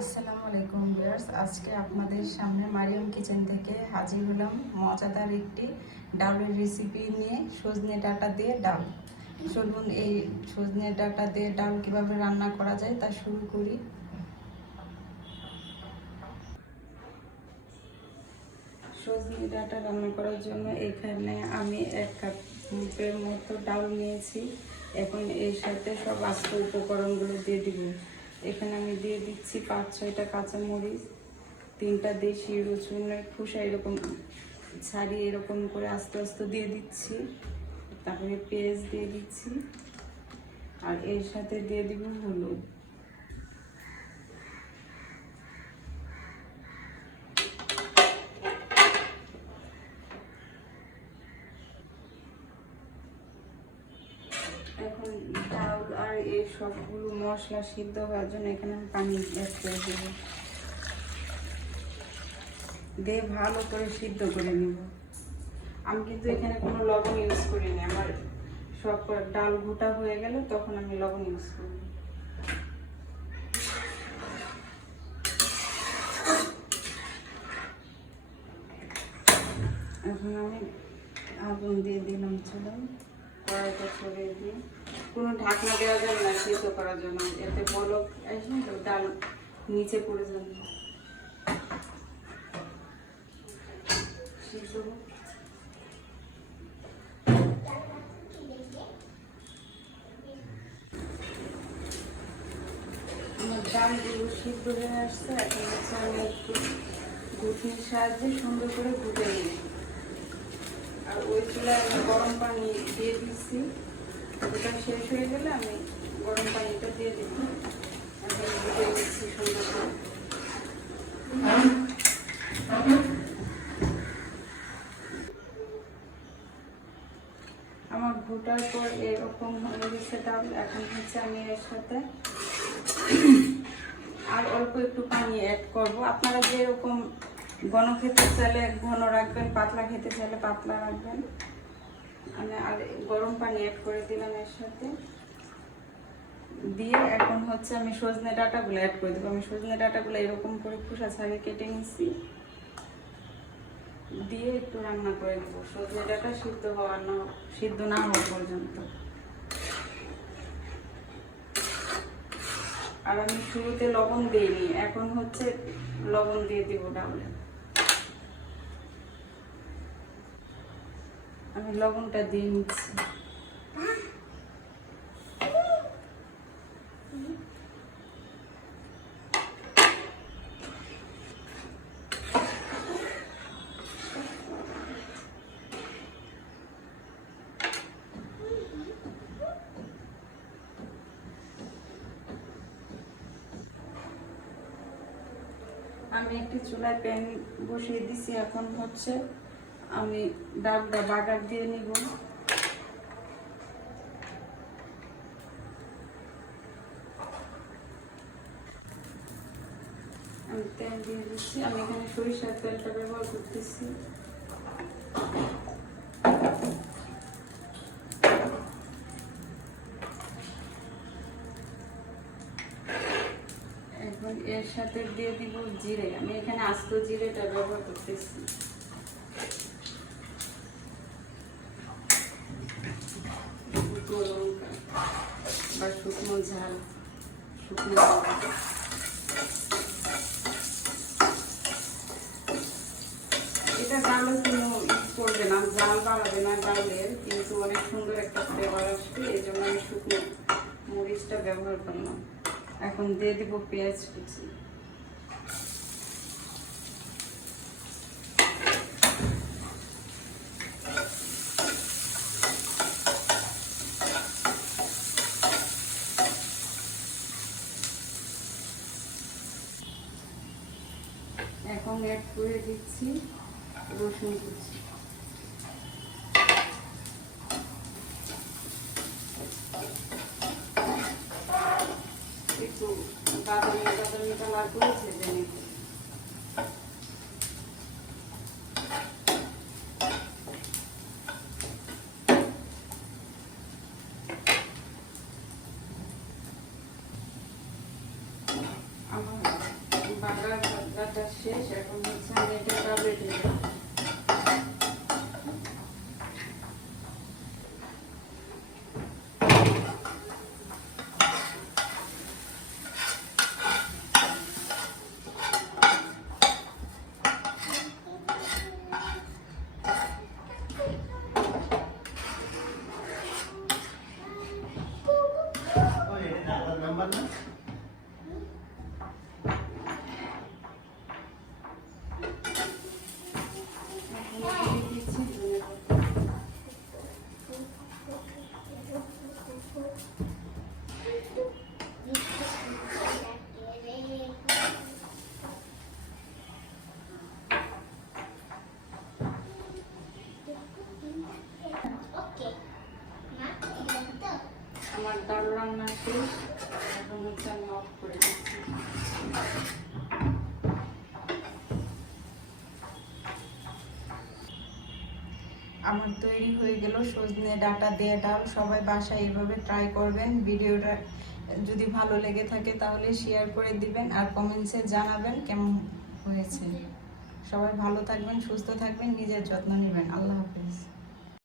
আসসালামু আলাইকুম ভিউয়ার্স, আজকে আপনাদের সামনে মারিয়াম কিচেন থেকে হাজির হলাম মজাদার একটি ডাউলের রেসিপি নিয়ে। সজনে ডাঁটা দিয়ে ডাল। চলুন এই সজনে ডাঁটা দিয়ে ডাল কিভাবে রান্না করা যায় তা শুরু করি। সজনে ডাঁটা রান্না করার জন্য এখানে আমি 1 কাপের মতো ডাল নিয়েছি। এখন এর সাথে সব আস্ত উপকরণগুলো দিয়ে দিব। এখানে আমি দিয়ে দিচ্ছি 5-6টা কাঁচামরিচ, 3টা দেশি রসুনের খোসা এরকম ছাড়িয়ে এরকম করে আস্তে আস্তে দিয়ে দিচ্ছি। তারপরে পেঁয়াজ দিয়ে দিচ্ছি আর এর সাথে দিয়ে দিব হলুদ। এখন ডাল আর এই সবগুলো মশলা সিদ্ধ হওয়ার জন্য এখানে আমি পানি অ্যাড করে দেবো, দিয়ে ভালো করে সিদ্ধ করে নেব। আমি কিন্তু এখানে কোনো লবণ ইউজ করিনি। আমার সব ডাল ঘোটা হয়ে গেলে তখন আমি লবণ ইউজ করব। এখন আমি আগুন দিয়ে দিলাম চুলায়, কড়াইটা ছড়িয়ে দিয়ে। কোনো ঢাকনা দেওয়া যাবে না সিদ্ধ করার জন্য, এতে বলক আসবে তো ডাল নিচে পড়ে যাবে। সিদ্ধ আমার ডালগুলো সিদ্ধ হয়ে আসছে। এখন হচ্ছে আমি একটু ঘুটনির সাহায্যে সুন্দর করে ঘুটে নিই। আর ওই চুলায় আমি গরম পানি দিয়ে দিচ্ছি। ওটা শেষ হয়ে গেলে আমি গরম পানিটা দিয়ে দিব। এখন ঘুটে দিচ্ছি সুন্দর করে। আমার ঘোটার পর এরকম হয়ে গেছে ডাল। এখন হচ্ছে আমি এর সাথে আর অল্প একটু পানি অ্যাড করব। আপনারা যেরকম ঘন খেতে চাইলে ঘন রাখবেন, পাতলা খেতে চাইলে পাতলা রাখবেন। আমি আর গরম পানি অ্যাড করে দিলাম এর সাথে দিয়ে। এখন হচ্ছে আমি সজনে ডাঁটাগুলো অ্যাড করে দেবো। আমি সজনে ডাঁটাগুলো এরকম করে খোসা ছাড়িয়ে কেটে নিচ্ছি, দিয়ে একটু রান্না করে দেবো সজনে ডাঁটা সিদ্ধ না হওয়া পর্যন্ত। আর আমি শুরুতে লবণ দিইনি, এখন হচ্ছে লবণ দিয়ে দিব ডালে। আমি লবণটা দিয়ে নিচ্ছি। আমি একটি চুলায় প্যান বসিয়ে দিছি। এখন হচ্ছে আমি ডালটা বাগার দিয়ে নিব। আমি তেল দিয়ে দিচ্ছি। আমি এখানে সরিষার তেলটা ব্যবহার করতেছি। এখন এর সাথে দিয়ে দিব জিরে। আমি এখানে আস্ত জিরেটা ব্যবহার করতেছি। শুকনো লঙ্কা বা শুকনো ঝাল, শুকনো এটা ডালের কোনো করবে না, জাল বাড়াবে না ডালের, কিন্তু অনেক সুন্দর একটা ফ্লেভার আসবে। এই জন্য আমি শুকনো মরিচটা ব্যবহার করলাম। এখন দিয়ে দিব পেঁয়াজ কুচি। এখন অ্যাড করে দিচ্ছি রসুন কুচি। একটু বাদামি কালার করে ভেজে নিই। বাটার ভর্তাটা শেষ, এখন হচ্ছে আমি এটা বেটে দেব। আমার ডাল রান্না শেষ, এখন হচ্ছে আমি অফ করে দিচ্ছি। আমার তৈরি হয়ে গেল সজনে ডাঁটা দিয়ে ডাল। সবাই বাসায় এভাবে ট্রাই করবেন। ভিডিওটা যদি ভালো লেগে থাকে তাহলে শেয়ার করে দিবেন আর কমেন্টসে জানাবেন কেমন হয়েছে। সবাই ভালো থাকবেন, সুস্থ থাকবেন, নিজের যত্ন নেবেন। আল্লাহ হাফেজ।